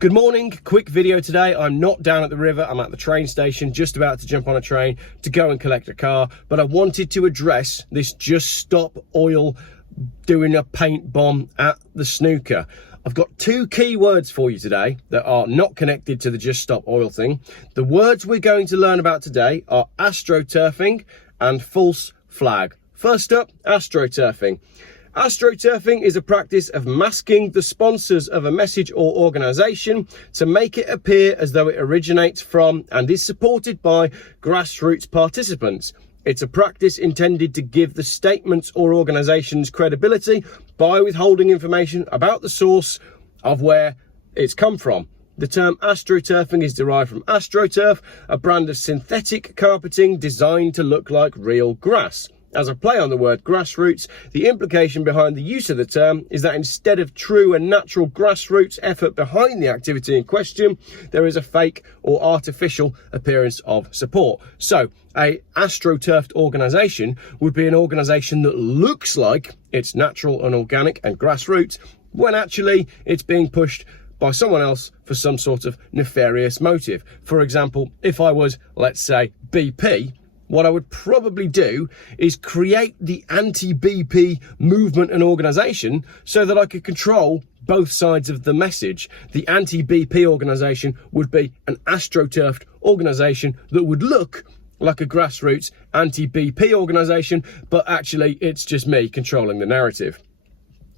Good morning, quick video today. I'm not down at the river, I'm at the train station, just about to jump on a train to go and collect a car, but I wanted to address this Just Stop Oil doing a paint bomb at the snooker. I've got two key words for you today that are not connected to the Just Stop Oil thing. The words we're going to learn about today are astroturfing and false flag. First up, astroturfing. Astroturfing is a practice of masking the sponsors of a message or organisation to make it appear as though it originates from and is supported by grassroots participants. It's a practice intended to give the statements or organisations credibility by withholding information about the source of where it's come from. The term astroturfing is derived from AstroTurf, a brand of synthetic carpeting designed to look like real grass. As a play on the word grassroots, the implication behind the use of the term is that instead of true and natural grassroots effort behind the activity in question, there is a fake or artificial appearance of support. So, a astroturfed organisation would be an organisation that looks like it's natural and organic and grassroots, when actually it's being pushed by someone else for some sort of nefarious motive. For example, if I was, let's say, BP, what I would probably do is create the anti-BP movement and organisation so that I could control both sides of the message. The anti-BP organisation would be an astroturfed organisation that would look like a grassroots anti-BP organisation, but actually it's just me controlling the narrative.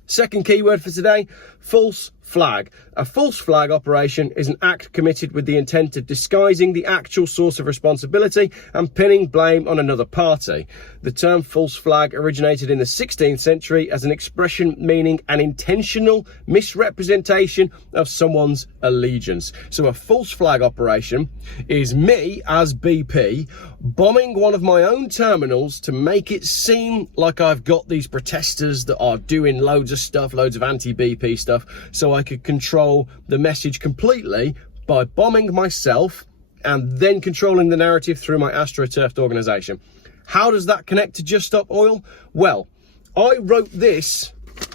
Second keyword for today, false flag. A false flag operation is an act committed with the intent of disguising the actual source of responsibility and pinning blame on another party. The term false flag originated in the 16th century as an expression meaning an intentional misrepresentation of someone's allegiance. So a false flag operation is me as BP bombing one of my own terminals to make it seem like I've got these protesters that are doing loads of stuff, loads of anti-BP stuff, so I could control the message completely by bombing myself and then controlling the narrative through my astroturfed organisation. How does that connect to Just Stop Oil? Well, I wrote this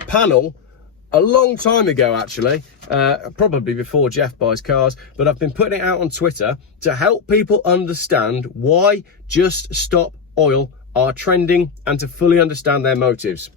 panel a long time ago, actually, probably before Geoff buys cars, but I've been putting it out on Twitter to help people understand why Just Stop Oil are trending and to fully understand their motives.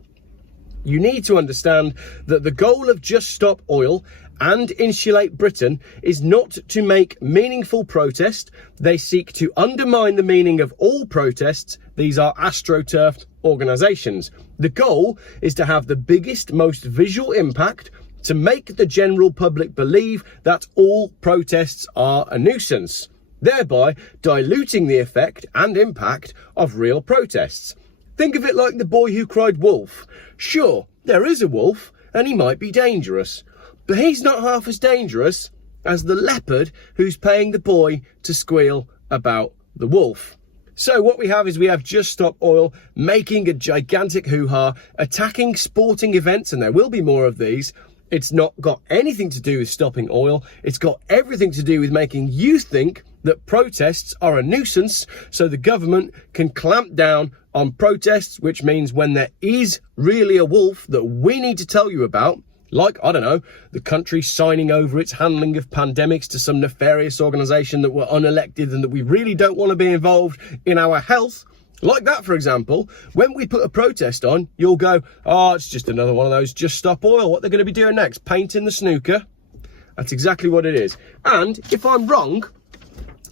You need to understand that the goal of Just Stop Oil and Insulate Britain is not to make meaningful protest. They seek to undermine the meaning of all protests. These are astroturfed organisations. The goal is to have the biggest, most visual impact to make the general public believe that all protests are a nuisance, thereby diluting the effect and impact of real protests. Think of it like the boy who cried wolf. Sure, there is a wolf and he might be dangerous, but he's not half as dangerous as the leopard who's paying the boy to squeal about the wolf. So what we have Just Stop Oil making a gigantic hoo-ha, attacking sporting events, and there will be more of these. It's not got anything to do with stopping oil. It's got everything to do with making you think that protests are a nuisance so the government can clamp down on protests, which means when there is really a wolf that we need to tell you about, like, I don't know, the country signing over its handling of pandemics to some nefarious organisation that were unelected and that we really don't want to be involved in our health. Like that, for example, when we put a protest on, you'll go, oh, it's just another one of those Just Stop Oil. What they're going to be doing next? Painting the snooker? That's exactly what it is. And if I'm wrong,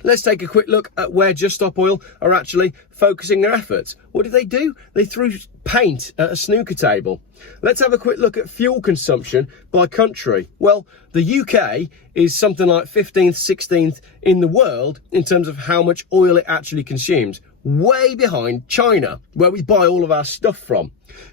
let's take a quick look at where Just Stop Oil are actually focusing their efforts. What did they do? They threw paint at a snooker table. Let's have a quick look at fuel consumption by country. Well, the UK is something like 15th, 16th in the world in terms of how much oil it actually consumes. Way behind China, where we buy all of our stuff from.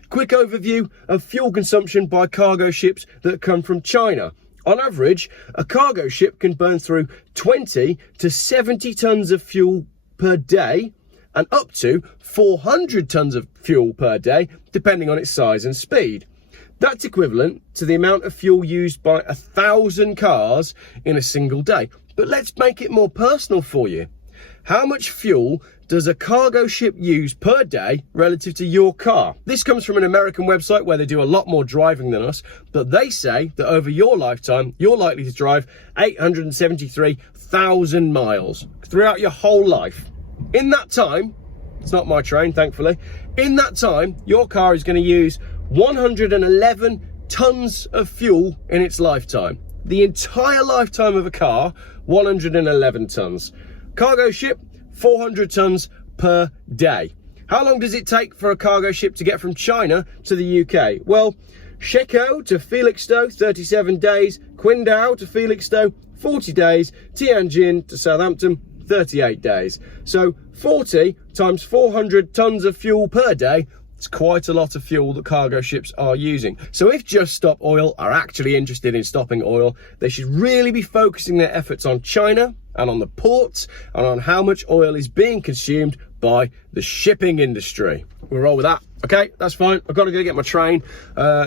Quick overview of fuel consumption by cargo ships that come from China. On average, a cargo ship can burn through 20 to 70 tonnes of fuel per day and up to 400 tonnes of fuel per day, depending on its size and speed. That's equivalent to the amount of fuel used by 1,000 cars in a single day. But let's make it more personal for you. How much fuel does a cargo ship use per day relative to your car? This comes from an American website where they do a lot more driving than us, but they say that over your lifetime, you're likely to drive 873,000 miles throughout your whole life. In that time, it's not my train, thankfully, in that time, your car is going to use 111 tons of fuel in its lifetime. The entire lifetime of a car, 111 tons. Cargo ship, 400 tons per day. How long does it take for a cargo ship to get from China to the UK? Well, Sheko to Felixstowe, 37 days. Qingdao to Felixstowe, 40 days. Tianjin to Southampton, 38 days. So 40 times 400 tons of fuel per day. It's quite a lot of fuel that cargo ships are using. So if Just Stop Oil are actually interested in stopping oil, they should really be focusing their efforts on China and on the ports and on how much oil is being consumed by the shipping industry. We'll roll with that. Okay, that's fine. I've got to go get my train.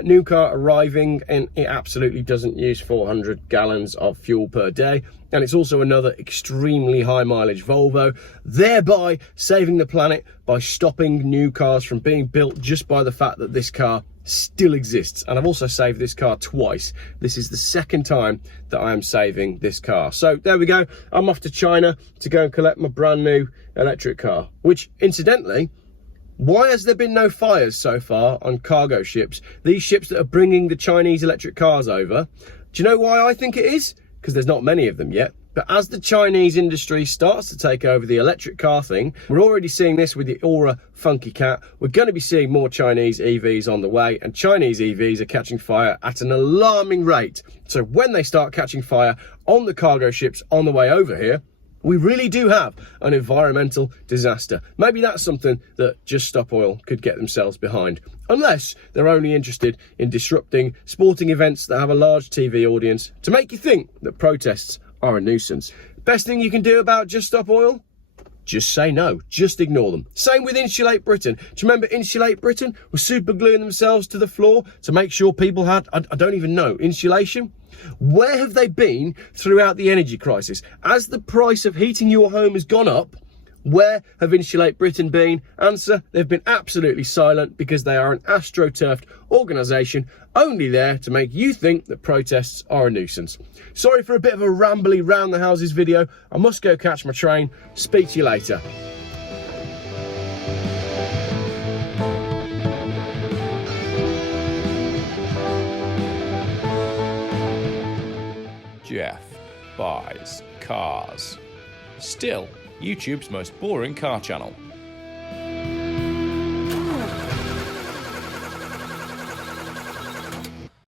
New car arriving, and it absolutely doesn't use 400 gallons of fuel per day. And it's also another extremely high mileage Volvo, thereby saving the planet by stopping new cars from being built just by the fact that this car still exists. And I've also saved this car twice. This is the second time that I am saving this car. So there we go. I'm off to China to go and collect my brand new electric car, which incidentally, why has there been no fires so far on cargo ships? These ships that are bringing the Chinese electric cars over. Do you know why I think it is? Because there's not many of them yet. But as the Chinese industry starts to take over the electric car thing, we're already seeing this with the Aura Funky Cat. We're going to be seeing more Chinese EVs on the way, and Chinese EVs are catching fire at an alarming rate. So when they start catching fire on the cargo ships on the way over here, we really do have an environmental disaster. Maybe that's something that Just Stop Oil could get themselves behind. Unless they're only interested in disrupting sporting events that have a large TV audience to make you think that protests are a nuisance. Best thing you can do about Just Stop Oil? Just say no, just ignore them. Same with Insulate Britain. Do you remember Insulate Britain was super gluing themselves to the floor to make sure people had, I don't even know, insulation? Where have they been throughout the energy crisis? As the price of heating your home has gone up, where have Insulate Britain been? Answer, they've been absolutely silent because they are an astroturfed organisation only there to make you think that protests are a nuisance. Sorry for a bit of a rambly round the houses video. I must go catch my train. Speak to you later. Geoff buys cars. Still YouTube's most boring car channel.